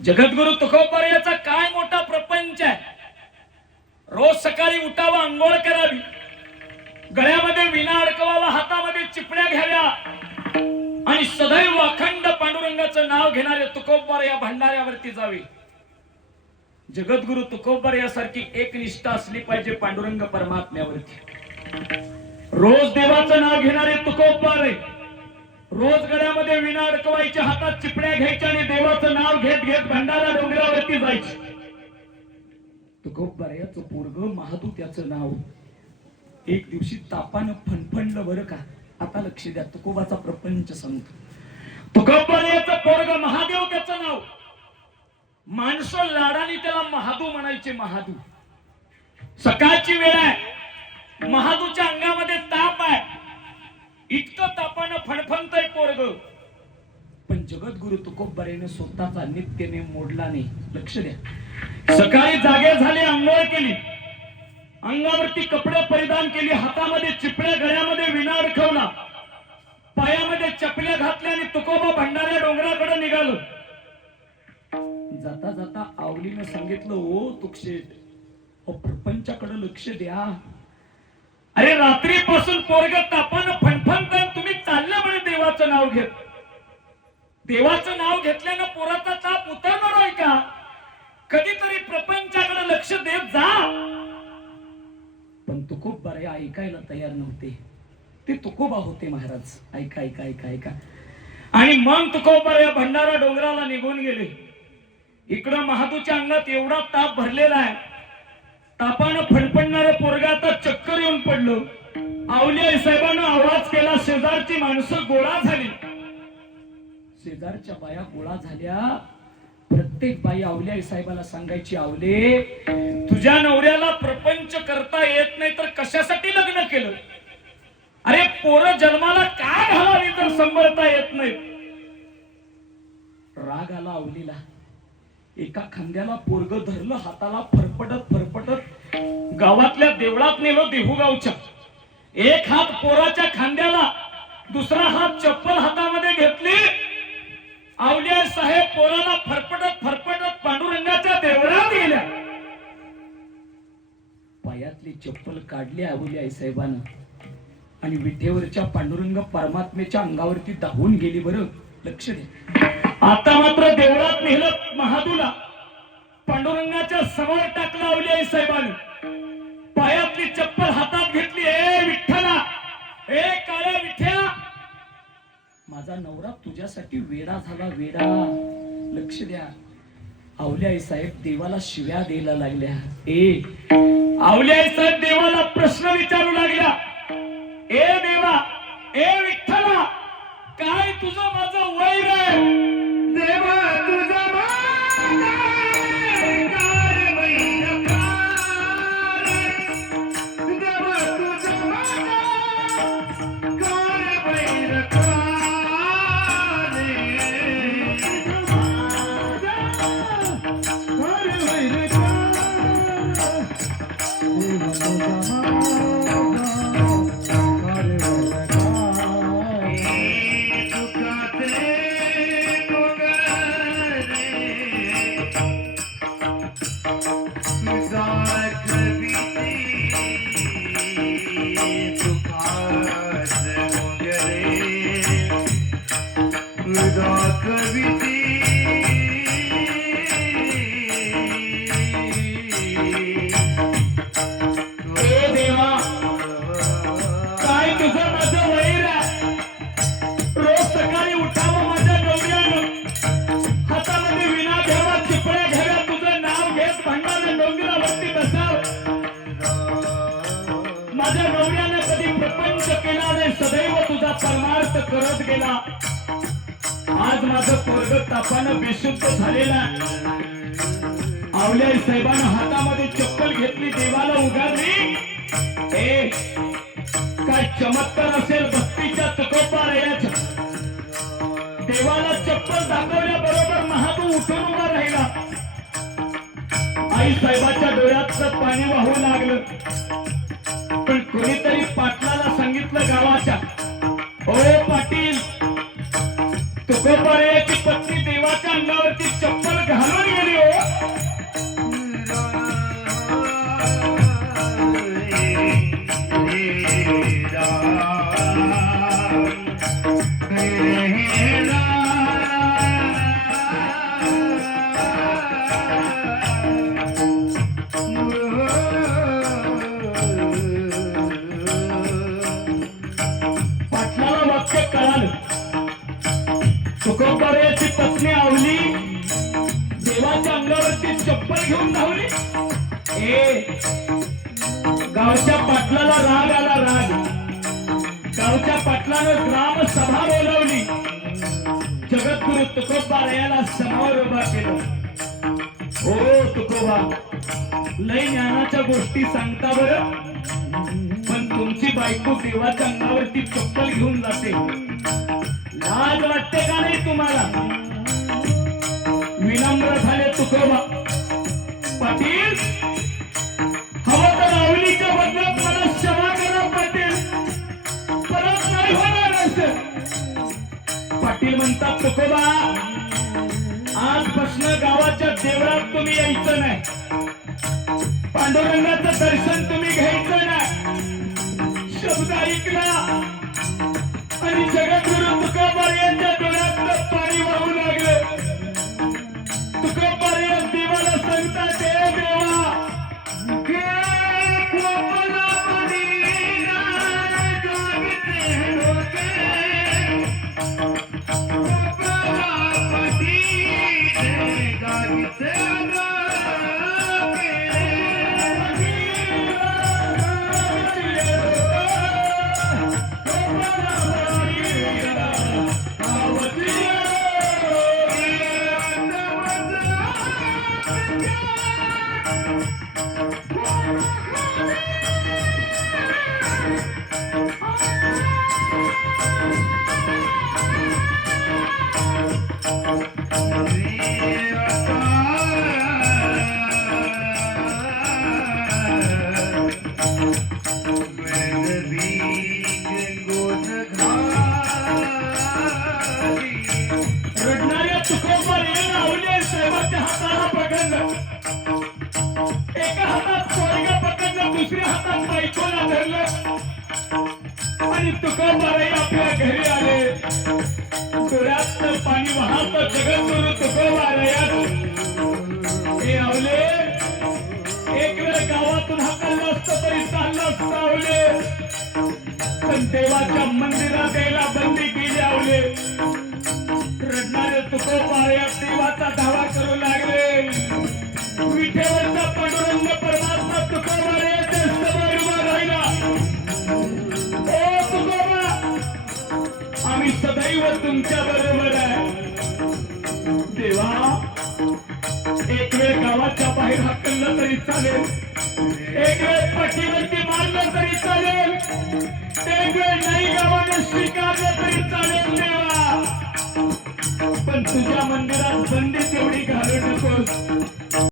जगद्गुरु तुकोबारायाचा काय मोठा प्रपंच आहे. रोज सकाळी उठावा, अंघोळ करावी, गळ्यामध्ये विणा अडकवावा, हातामध्ये चिपण्या घ्याव्या आणि सदैव अखंड पांडुरंगाचं नाव घेणारे तुकोबाराया भंडाऱ्यावरती जावे. जगद्गुरु तुकोबारायासारखी एक निष्ठा असली पाहिजे पांडुरंग परमात्म्यावरती. रोज देवाचं नाव घेणारे तुकोबाराय रोज गळ्यामध्ये विणा अडकवायचे, हातात चिपण्या घ्यायच्या आणि देवाचं नाव घेत घेत भंडारा डोंगरावरती जायचे. तुकोबारायाचं पोरग महादू, त्याचं नाव. एक दिवशी तापानं फणफणलं बरं का. आता लक्ष द्या, तुकोबाचा प्रपंच सांगतो. तुकोबारायाचं पोरग महादेव, त्याचं नाव. माणसं लाडाने त्याला महादू म्हणायचे. महादू. सकाळची वेळ आहे, महादूच्या अंगामध्ये ताप आहे, इतकं तापानं फणफणतय पोरग. पण जगद्गुरु तुकोबारायानं स्वतःचा नित्य नेम मोडला नाही. लक्ष द्या. सकाळी जागे झाले, अंघोळ केली, अंगावरती कपडे परिधान केली, हातामध्ये चिपड्या, गळ्यामध्ये विणा अडकवला, पायामध्ये चपल्या घातल्या आणि तुकोबा भंडाऱ्या डोंगराकडे निघालो. जाता जाता आवलीनं सांगितलं, ओ तुकशेट, प्रपंचाकडे लक्ष द्या. अरे रात्रीपासून पोरग तापानं फणफणतय, तुम्ही चाललं म्हणे देवाचं नाव घेत. देवाचं नाव घेतल्यानं पोराचा ताप उतरणार आहे का? कधीतरी प्रपंचाकडे लक्ष देत जा. पण तुकोबाराया ऐकायला तयार नव्हते. ते तुकोबा होते महाराज. ऐका ऐका ऐका ऐका. आणि मग तुकोबाराया भंडारा डोंगराला निघून गेले. इकडं महादूच्या अंगात एवढा ताप भरलेला आहे, तापानं फणफणणारे पोरगा आता चक्कर येऊन पडलं. आवली साहेबांना आवाज केला, शेजारची माणसं गोळा झाली. शेजारच्या बाया गोळा झाल्या. प्रत्येक बाई आवली साहेबाला सांगायची, आवले, तुझ्या नवऱ्याला प्रपंच करता येत नाही तर कशासाठी लग्न केलं? अरे पोरं जन्माला का घालावी तर सांभाळता येत नाही. राग आला आवलीला. एका खांद्याला पोरग धरलं, हाताला फरफटत फरफटत गावातल्या देवळात नेलं, देहूगावच्या. एक हात पोराच्या खांद्याला, दुसरा हात चप्पल हातामध्ये घेतली. आवलिया साहेब पोराला फरफटत फरफटत पांडुरंगाच्या देवळात गेल्या. पायातली चप्पल काढली आवलिया साहेबानं आणि विठेवरच्या पांडुरंग परमात्म्याच्या अंगावरती धावून गेली. बरं लक्ष द्या. आता मात्र देवळात नेलं महादूला, पांडुरंगाच्या समोर टाकलं आवलिया साहेबानं. पायातली चप्पल हातात घेतली. ए विठ्ठला, ए काळ्या विठ्या, माझा नवरा तुझ्यासाठी वेडा झाला, वेडा. लक्ष द्या. आवलिया साहेब देवाला शिव्या द्यायला लागल्या. आवलिया साहेब देवाला प्रश्न विचारू लागल्या. ए देवा, ए विठ्ठला, काय तुझं माझं वैर आहे? देवा तुझं करत गेला. आज माझं पोरग तापानं बेशुद्ध झालेला. आवलिया साहेबांना हातामध्ये चप्पल घेतली, देवाला उगारली. काय चमत्कार असेल भक्तीच्या तुकोबारायाच्या. देवाला चप्पल दाखवल्याबरोबर महादू उठून उभा राहिला. आई साहेबाच्या डोळ्यात पाणी वाहू लागलं. पण कोणीतरी पाटलाला सांगितलं गावाच्या, ओ पाटील, तुकोबारायाची पत्नी देवाच्या अंगावरती चप्पल घालून घेऊन धावली. गावच्या पाटलाला राग आला, राग. गावच्या पाटलानं ग्राम सभा बोलावली. जगद्गुरु तुकोबारायाला सभावर उभा केलं. हो तुकोबा, लय ज्ञानाच्या गोष्टी सांगता बरं, पण तुमची बायको देवाच्या अंगावरती चप्पल घेऊन जाते. लाज वाटते का नाही तुम्हाला? विनम्र झाले तुकोबा. पाटील, हवं तर रावलीच्या बदल्यात मला क्षमा करा पाटील, परत नाही होणार असं. पाटील म्हणतात तुकोबा, आजपासून गावाच्या देवळात तुम्ही यायचं नाही, पांडुरंगाचं दर्शन तुम्ही घ्यायचं नाही. शब्द ऐकला आणि जगद्गुरु तुकोबारायांच्या डोळ्यातलं पाणी वाहू लागलं. तुकोबाराया देवाला सांगतात, हे देवा, रडणाऱ्या तुकोबारायानं अवले साहेबाच्या हाताला पकडलं. एका हातात पोरगं पकडलं, दुसऱ्या हातात बायकोला धरलं आणि तुकोबाराया आपल्या घरी आले. डोळ्यातलं पाणी वाहत जगद्गुरु तुकोबाराया, हे अवले, एक वेळ गावातून हाकललं असतं तरी चाललं असतं अवले, पण देवाच्या मंदिरात यायला बंदी केली अवले. रडणारे तुकोबाराया देवाचा धावा करू लागले. विठेवरचा पांडुरंग परमात्मा तुकोबारायाच्या समोर उभा राहिला. ओ तुकोबा, आम्ही सदैव तुमच्या बरोबर आहे. देवा, एक वेळ गावाच्या बाहेर हाकललं तरी चालेल, एक वेळ पट्टीवरती मारलं तरी चालेल, एक वेळ नाही गावाने स्वीकारलं तरी चालेल देवा, पण तुझ्या मंदिरात बंदी तेवढी घालू नकोस.